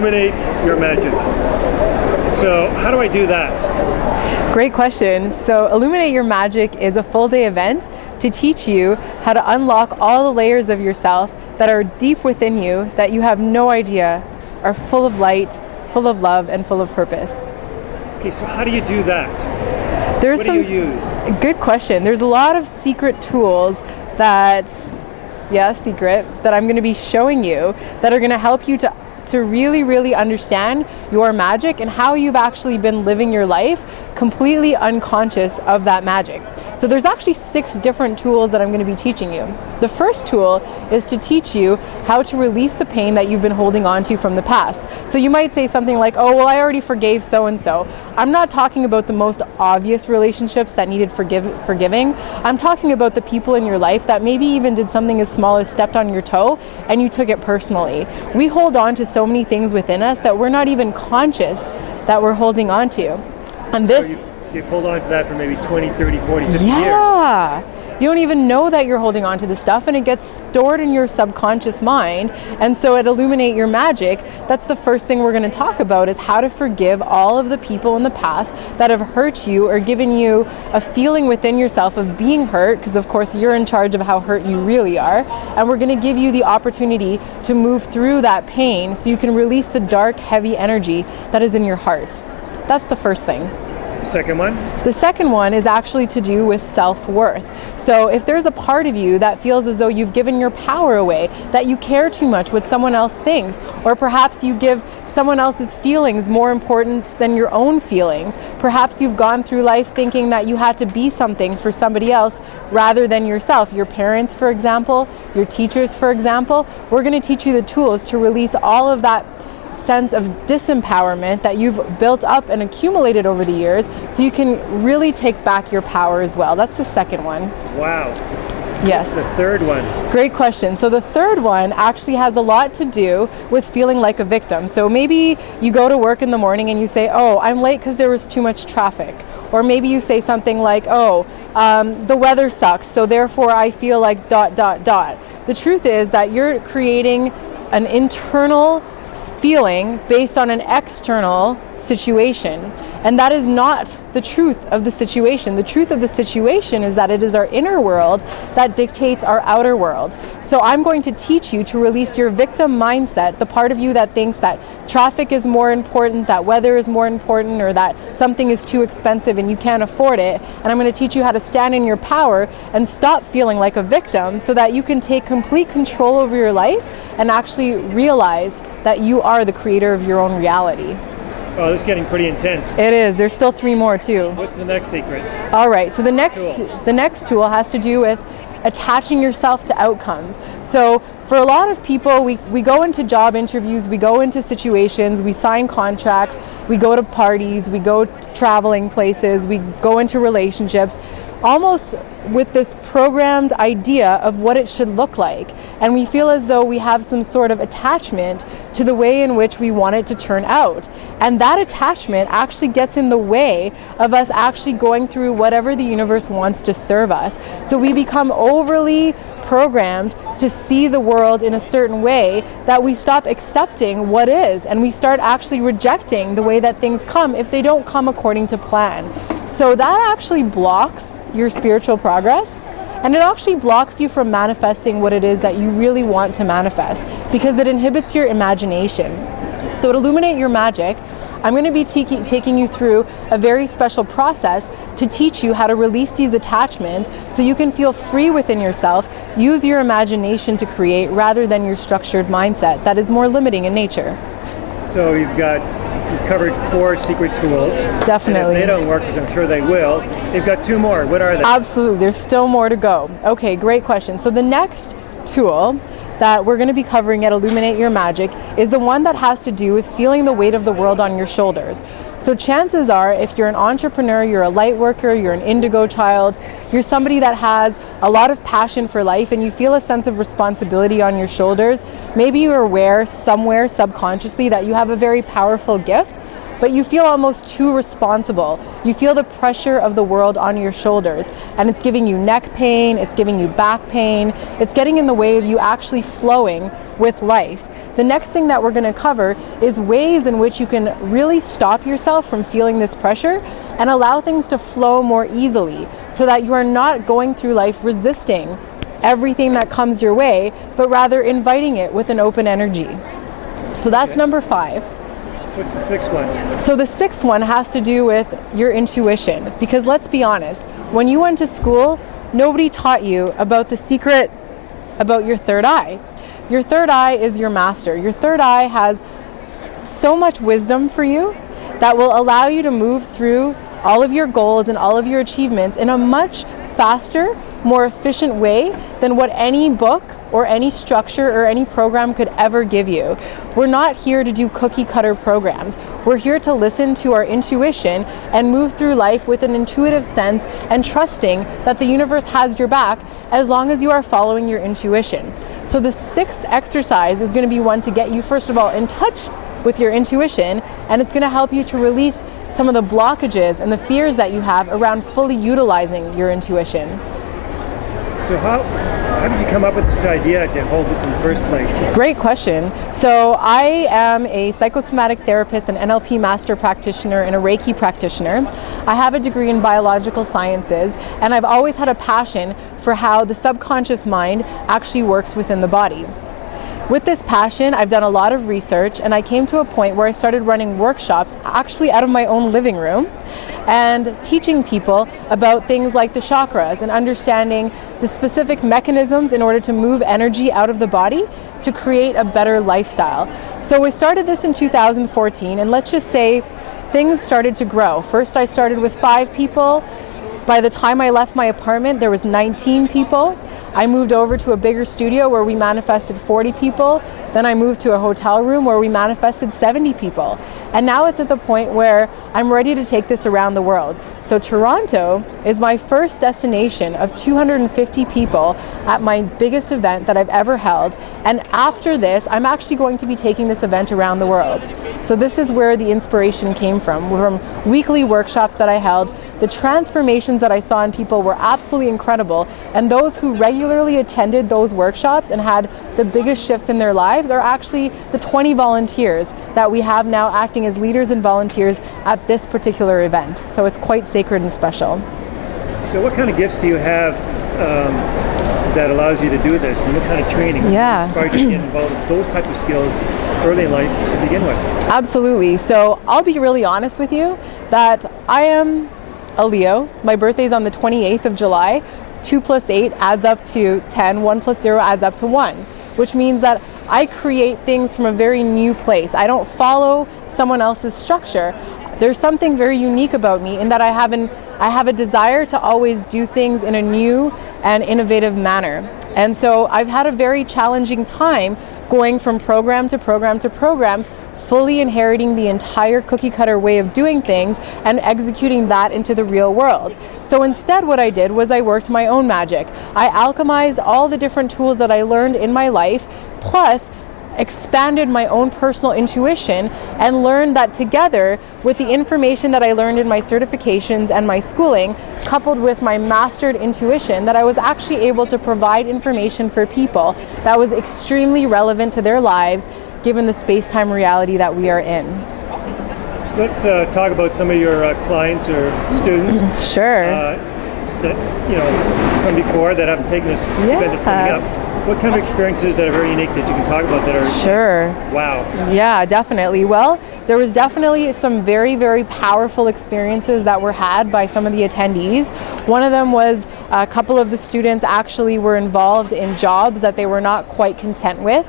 illuminate your magic. So how do I do that? Great question. So Illuminate Your Magic is a full day event to teach you how to unlock all the layers of yourself that are deep within you that you have no idea are full of light, full of love, and full of purpose. Okay, so how do you do that? There's what some do you use? Good question. There's a lot of secret tools that, secret, that I'm going to be showing you that are going to help you to really, really understand your magic and how you've actually been living your life completely unconscious of that magic. So there's actually 6 different tools that I'm going to be teaching you. The first tool is to teach you how to release the pain that you've been holding on to from the past. So you might say something like, oh, well, I already forgave so-and-so. I'm not talking about the most obvious relationships that needed forgiving. I'm talking about the people in your life that maybe even did something as small as stepped on your toe and you took it personally. We hold on to so many things within us that we're not even conscious that we're holding on to. And this, so you hold on to that for maybe 20, 30, 40, 50 years. Yeah. You don't even know that you're holding on to this stuff, and it gets stored in your subconscious mind. And so at Illuminate Your Magic, that's the first thing we're going to talk about, is how to forgive all of the people in the past that have hurt you or given you a feeling within yourself of being hurt, because of course you're in charge of how hurt you really are. And we're going to give you the opportunity to move through that pain so you can release the dark, heavy energy that is in your heart. That's the first thing. Second one? The second one is actually to do with self-worth. So if there's a part of you that feels as though you've given your power away, that you care too much what someone else thinks, or perhaps you give someone else's feelings more importance than your own feelings, perhaps you've gone through life thinking that you had to be something for somebody else rather than yourself, your parents, for example, your teachers, for example, we're going to teach you the tools to release all of that sense of disempowerment that you've built up and accumulated over the years so you can really take back your power as well. That's the second one. Wow. Yes. What's the third one? Great question. So the third one actually has a lot to do with feeling like a victim. So maybe you go to work in the morning and you say, oh, I'm late because there was too much traffic. Or maybe you say something like, oh, the weather sucked, so therefore I feel like ... The truth is that you're creating an internal feeling based on an external situation. And that is not the truth of the situation. The truth of the situation is that it is our inner world that dictates our outer world. So I'm going to teach you to release your victim mindset, the part of you that thinks that traffic is more important, that weather is more important, or that something is too expensive and you can't afford it. And I'm going to teach you how to stand in your power and stop feeling like a victim so that you can take complete control over your life and actually realize that you are the creator of your own reality. Oh, this is getting pretty intense. It is. There's still 3 more too. What's the next secret? All right. So the next tool has to do with attaching yourself to outcomes. So for a lot of people, we go into job interviews, we go into situations, we sign contracts, we go to parties, we go to traveling places, we go into relationships, almost with this programmed idea of what it should look like. And we feel as though we have some sort of attachment to the way in which we want it to turn out. And that attachment actually gets in the way of us actually going through whatever the universe wants to serve us. So we become overly programmed to see the world in a certain way that we stop accepting what is, and we start actually rejecting the way that things come if they don't come according to plan. So that actually blocks your spiritual progress, and it actually blocks you from manifesting what it is that you really want to manifest, because it inhibits your imagination. So to illuminate your magic, I'm going to be taking you through a very special process to teach you how to release these attachments so you can feel free within yourself, use your imagination to create rather than your structured mindset that is more limiting in nature. So you've covered 4 secret tools. Definitely. And if they don't work, which I'm sure they will, they've got 2 more. What are they? Absolutely. There's still more to go. Okay, great question. So the next tool that we're going to be covering at Illuminate Your Magic is the one that has to do with feeling the weight of the world on your shoulders. So chances are, if you're an entrepreneur, you're a light worker, you're an indigo child, you're somebody that has a lot of passion for life and you feel a sense of responsibility on your shoulders, maybe you're aware somewhere subconsciously that you have a very powerful gift, but you feel almost too responsible. You feel the pressure of the world on your shoulders, and it's giving you neck pain, it's giving you back pain, it's getting in the way of you actually flowing with life. The next thing that we're going to cover is ways in which you can really stop yourself from feeling this pressure and allow things to flow more easily so that you are not going through life resisting everything that comes your way, but rather inviting it with an open energy. So that's number 5. What's the 6th one? So the 6th one has to do with your intuition, because let's be honest, when you went to school, nobody taught you about the secret about your third eye. Your third eye is your master. Your third eye has so much wisdom for you that will allow you to move through all of your goals and all of your achievements in a much faster, more efficient way than what any book or any structure or any program could ever give you. We're not here to do cookie cutter programs. We're here to listen to our intuition and move through life with an intuitive sense and trusting that the universe has your back as long as you are following your intuition. So the 6th exercise is going to be one to get you, first of all, in touch with your intuition, and it's going to help you to release some of the blockages and the fears that you have around fully utilizing your intuition. So how did you come up with this idea to hold this in the first place? Great question. So I am a psychosomatic therapist, an NLP master practitioner, and a Reiki practitioner. I have a degree in biological sciences, and I've always had a passion for how the subconscious mind actually works within the body. With this passion, I've done a lot of research, and I came to a point where I started running workshops actually out of my own living room and teaching people about things like the chakras and understanding the specific mechanisms in order to move energy out of the body to create a better lifestyle. So we started this in 2014, and let's just say things started to grow. First, I started with 5 people. By the time I left my apartment, there was 19 people. I moved over to a bigger studio where we manifested 40 people. Then I moved to a hotel room where we manifested 70 people. And now it's at the point where I'm ready to take this around the world. So Toronto is my first destination of 250 people at my biggest event that I've ever held. And after this, I'm actually going to be taking this event around the world. So this is where the inspiration came from weekly workshops that I held. The transformations that I saw in people were absolutely incredible. And those who regularly attended those workshops and had the biggest shifts in their lives are actually the 20 volunteers that we have now acting as leaders and volunteers at this particular event. So it's quite sacred and special. So what kind of gifts do you have that allows you to do this, and what kind of training inspired you to get involved with those type of skills early in life to begin with? Absolutely. So I'll be really honest with you that I am a Leo. My birthday is on the 28th of July. 2 plus 8 adds up to 10, 1 plus 0 adds up to 1, which means that I create things from a very new place. I don't follow someone else's structure. There's something very unique about me in that I have a desire to always do things in a new and innovative manner. And so I've had a very challenging time going from program to program to program, fully inheriting the entire cookie cutter way of doing things and executing that into the real world. So instead what I did was I worked my own magic. I alchemized all the different tools that I learned in my life, plus expanded my own personal intuition and learned that together with the information that I learned in my certifications and my schooling, coupled with my mastered intuition, that I was actually able to provide information for people that was extremely relevant to their lives given the space-time reality that we are in. So let's talk about some of your clients or students. Sure. That from before that haven't taken this event that's coming up. What kind of experiences that are very unique that you can talk about that are Sure. Wow. Yeah, definitely. Well, there was definitely some very, very powerful experiences that were had by some of the attendees. One of them was a couple of the students actually were involved in jobs that they were not quite content with.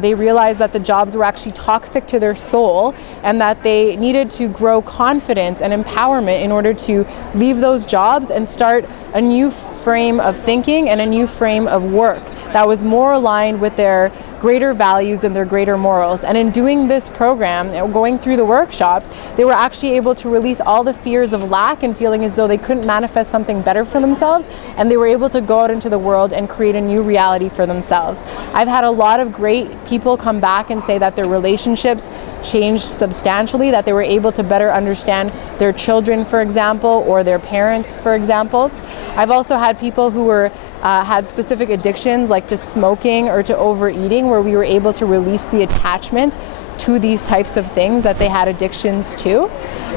They realized that the jobs were actually toxic to their soul and that they needed to grow confidence and empowerment in order to leave those jobs and start a new frame of thinking and a new frame of work that was more aligned with their greater values and their greater morals. And in doing this program, going through the workshops, they were actually able to release all the fears of lack and feeling as though they couldn't manifest something better for themselves, and they were able to go out into the world and create a new reality for themselves. I've had a lot of great people come back and say that their relationships changed substantially, that they were able to better understand their children, for example, or their parents, for example. I've also had people who were had specific addictions like to smoking or to overeating, healing where we were able to release the attachment to these types of things that they had addictions to.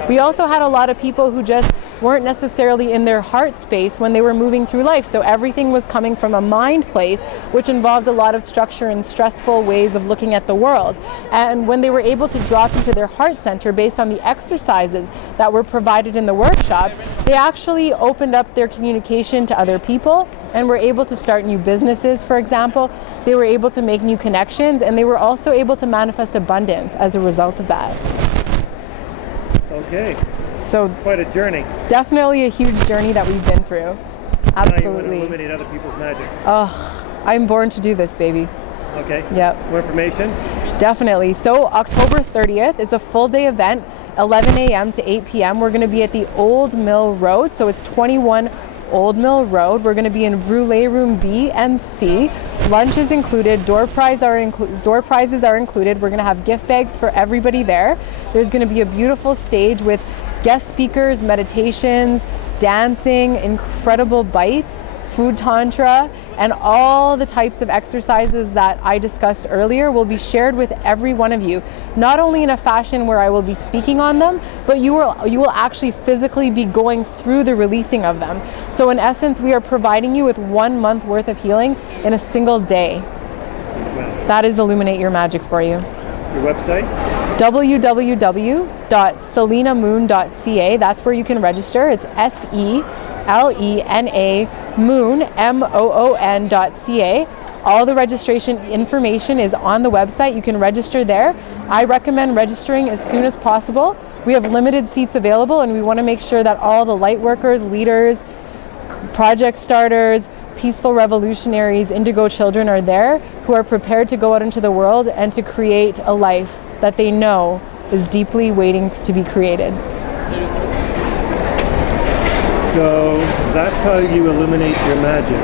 We also had a lot of people who just weren't necessarily in their heart space when they were moving through life. So everything was coming from a mind place, which involved a lot of structure and stressful ways of looking at the world. And when they were able to drop into their heart center based on the exercises that were provided in the workshops, they actually opened up their communication to other people and were able to start new businesses, for example. They were able to make new connections, and they were also able to manifest abundance as a result of that. Okay. So quite a journey. Definitely a huge journey that we've been through. Absolutely. Now you want to illuminate other people's magic. Oh, I'm born to do this, baby. Okay. Yep. More information? Definitely. So October 30th is a full day event, 11 a.m. to 8 p.m. We're going to be at the Old Mill Road. So it's 21 Old Mill Road. We're going to be in Brûlé Room B and C. Lunch is included. Door prizes are included. We're going to have gift bags for everybody there. There's going to be a beautiful stage with guest speakers, meditations, dancing, incredible bites, food tantra, and all the types of exercises that I discussed earlier will be shared with every one of you, not only in a fashion where I will be speaking on them, but you will actually physically be going through the releasing of them. So in essence, we are providing you with 1 month worth of healing in a single day. Wow. That is Illuminate Your Magic for you. Your website? www.selenamoon.ca. That's where you can register. It's SELENA moon, MOON.ca. All the registration information is on the website. You can register there. I recommend registering as soon as possible. We have limited seats available, and we want to make sure that all the light workers, leaders, project starters, peaceful revolutionaries, indigo children are there who are prepared to go out into the world and to create a life that they know is deeply waiting to be created. So that's how you illuminate your magic.